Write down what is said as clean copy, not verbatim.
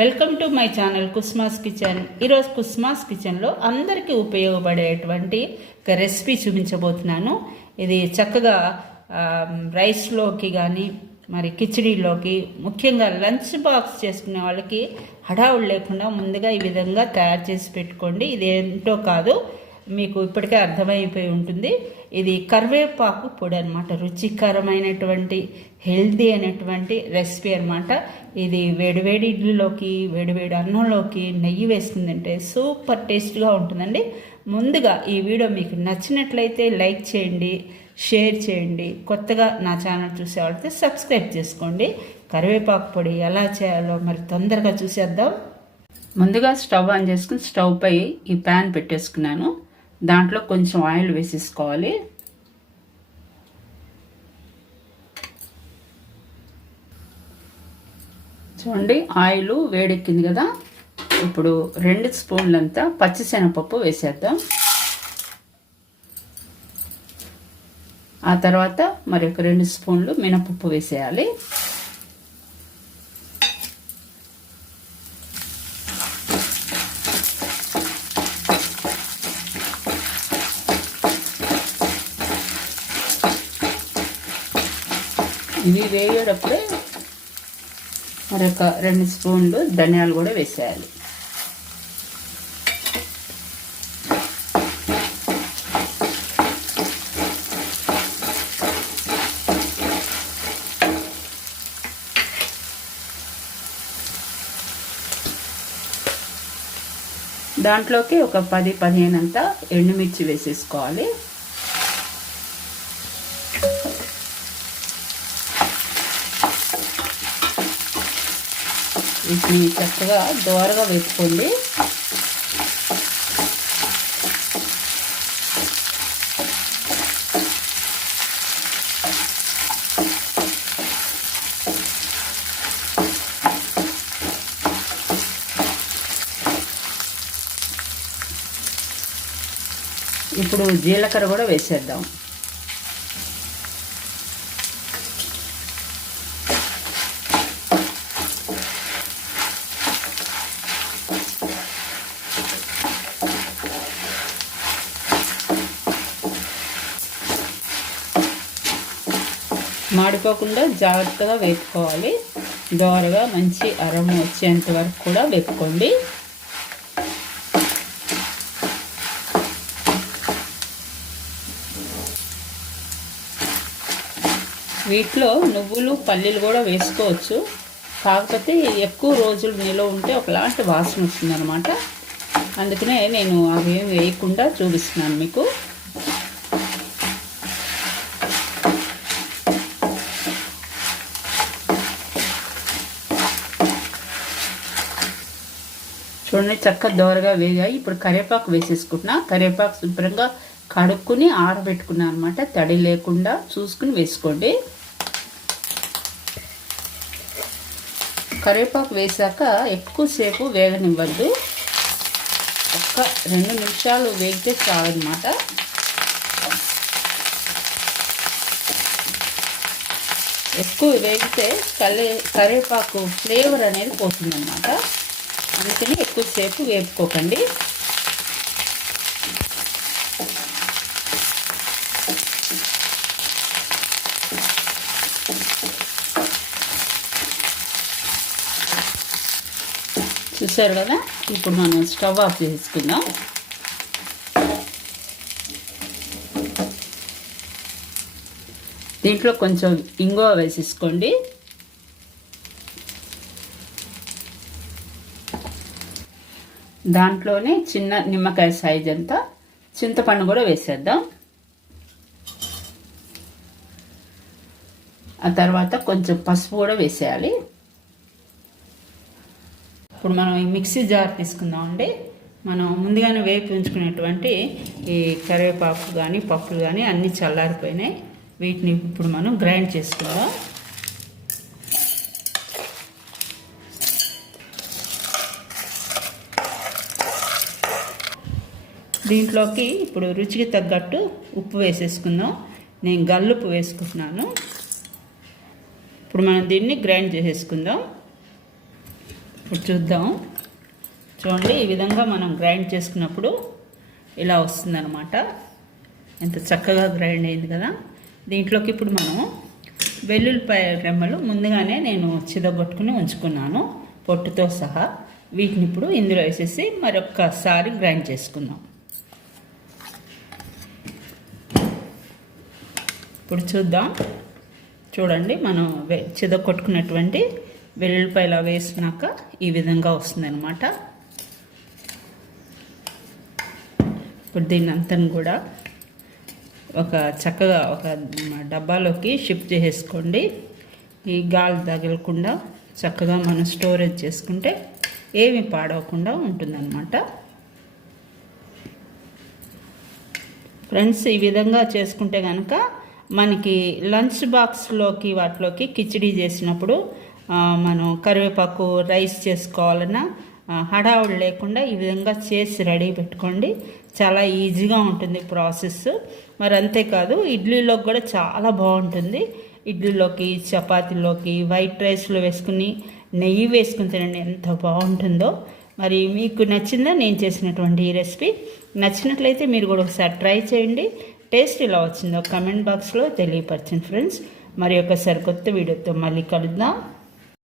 Welcome to my channel కుస్మాస్ kitchen. ఈరోజు కుస్మాస్ కిచెన్లో అందరికీ ఉపయోగపడేటువంటి ఒక రెసిపీ చూపించబోతున్నాను. ఇది చక్కగా రైస్లోకి కానీ మరి కిచడీలోకి, ముఖ్యంగా లంచ్ బాక్స్ చేసుకునే వాళ్ళకి హడావుడు లేకుండా ముందుగా ఈ విధంగా తయారు చేసి పెట్టుకోండి. ఇది ఏంటో కాదు, మీకు ఇప్పటికే అర్థమైపోయి ఉంటుంది. ఇది కరివేపాకు పొడి అనమాట. రుచికరమైనటువంటి హెల్దీ అయినటువంటి రెసిపీ అనమాట. ఇది వేడివేడి ఇడ్లీలోకి, వేడివేడి అన్నంలోకి నెయ్యి వేసుకుందంటే సూపర్ టేస్ట్గా ఉంటుందండి. ముందుగా ఈ వీడియో మీకు నచ్చినట్లయితే లైక్ చేయండి, షేర్ చేయండి. కొత్తగా నా ఛానల్ చూసేవాళ్ళైతే సబ్స్క్రైబ్ చేసుకోండి. కరివేపాకు పొడి ఎలా చేయాలో మరి తొందరగా చూసేద్దాం. ముందుగా స్టవ్ ఆన్ చేసుకుని స్టవ్ పై ఈ ప్యాన్ పెట్టేసుకున్నాను. దాంట్లో కొంచెం ఆయిల్ వేసేసుకోవాలి. చూడండి, ఆయిల్ వేడెక్కింది కదా. ఇప్పుడు 2 స్పూన్లంతా పచ్చిశనగపప్పు వేసేద్దాం. ఆ తర్వాత మరి ఒక 2 స్పూన్లు మినపప్పు వేసేయాలి. ఇవి వేయేటప్పుడే మరి ఒక 2 స్పూన్లు ధనియాలు కూడా వేసేయాలి. దాంట్లోకి ఒక 10-15 అంతా ఎండుమిర్చి వేసేసుకోవాలి. వీటిని చక్కగా దోరగా వేసుకోండి. ఇప్పుడు జీలకర్ర కూడా వేసేద్దాం. మాడిపోకుండా జాగ్రత్తగా వేపుకోవాలి. దోరగా మంచి అరమ వచ్చేంత వరకు కూడా వేపుకోండి. వీటిలో నువ్వులు, పల్లీలు కూడా వేసుకోవచ్చు. కాకపోతే ఎక్కువ రోజులు నిల్వ ఉంటే ఒకలాంటి వాసన వస్తుంది అనమాట. అందుకనే నేను అవేం వేయకుండా చూపిస్తున్నాను మీకు. చూడండి, చక్కగా దోరగా వేగాయి. ఇప్పుడు కరివేపాకు వేసేసుకుంటున్నా. కరివేపాకు శుభ్రంగా కడుక్కుని ఆరబెట్టుకున్నా అనమాట. తడి లేకుండా చూసుకుని వేసుకోండి. కరివేపాకు వేసాక ఎక్కువసేపు వేగనివ్వద్దు. ఒక్క 2 నిమిషాలు వేగితే చాలన్నమాట. ఎక్కువ వేగితే కరివేపాకు ఫ్లేవర్ అనేది పోతుందన్నమాట. అందుకని ఎక్కువసేపు వేపుకోకండి. చూసారు కదా. ఇప్పుడు మనం స్టవ్ ఆఫ్ చేసుకుందాం. దీంట్లో కొంచెం ఇంగువ వేసేసుకోండి. దాంట్లోనే చిన్న నిమ్మకాయ సైజ్ అంతా చింతపండు కూడా వేసేద్దాం. ఆ తర్వాత కొంచెం పసుపు కూడా వేసేయాలి. ఇప్పుడు మనం ఈ మిక్సీ జార్ తీసుకుందామండి. మనం ముందుగానే వేపి ఉంచుకునేటువంటి ఈ కరివేపాకు కానీ పప్పులు కానీ అన్నీ చల్లారిపోయినాయి. వీటిని ఇప్పుడు మనం గ్రైండ్ చేసుకుందాం. దీంట్లోకి ఇప్పుడు రుచికి తగ్గట్టు ఉప్పు వేసేసుకుందాం. నేను గల్లుప్పు వేసుకుంటున్నాను. ఇప్పుడు మనం దీన్ని గ్రైండ్ చేసేసుకుందాం. ఇప్పుడు చూద్దాం. చూడండి, ఈ విధంగా మనం గ్రైండ్ చేసుకున్నప్పుడు ఇలా వస్తుందన్నమాట. ఎంత చక్కగా గ్రైండ్ అయింది కదా. దీంట్లోకి ఇప్పుడు మనం వెల్లుల్లిపాయ రెమ్మలు ముందుగానే నేను చిదగొట్టుకుని ఉంచుకున్నాను పొట్టుతో సహా. వీటిని ఇప్పుడు ఇందులో వేసేసి మరొక్కసారి గ్రైండ్ చేసుకుందాం. ఇప్పుడు చూద్దాం. చూడండి, మనం చిదగొట్టుకున్నటువంటి వెల్లుల్లిపాయలు వేసినాక ఈ విధంగా వస్తుందన్నమాట. ఇప్పుడు దీన్ని అంతను కూడా చక్కగా ఒక డబ్బాలోకి షిఫ్ట్ చేసేసుకోండి. ఈ గాలి తగలకుండా చక్కగా మనం స్టోరేజ్ చేసుకుంటే ఏమి పాడవకుండా ఉంటుందన్నమాట. ఫ్రెండ్స్, ఈ విధంగా చేసుకుంటే కనుక మనకి లంచ్ బాక్స్లోకి వాటిలోకి కిచిడి చేసినప్పుడు మనం కరివేపాకు రైస్ చేసుకోవాలన్నా హడావుడి లేకుండా ఈ విధంగా చేసి రెడీ పెట్టుకోండి. చాలా ఈజీగా ఉంటుంది ప్రాసెస్. మరి అంతేకాదు, ఇడ్లీలోకి కూడా చాలా బాగుంటుంది. ఇడ్లీలోకి, చపాతీలోకి, వైట్ రైస్లో వేసుకుని నెయ్యి వేసుకుని తినండి, ఎంత బాగుంటుందో. మరి మీకు నచ్చిందా నేను చేసినటువంటి ఈ రెసిపీ? నచ్చినట్లయితే మీరు కూడా ఒకసారి ట్రై చేయండి. టేస్ట్ ఇలా వచ్చిందో కమెంట్ బాక్స్లో తెలియపరచండి ఫ్రెండ్స్. మరి ఒకసారి కొత్త వీడియోతో మళ్ళీ కలుద్దాం.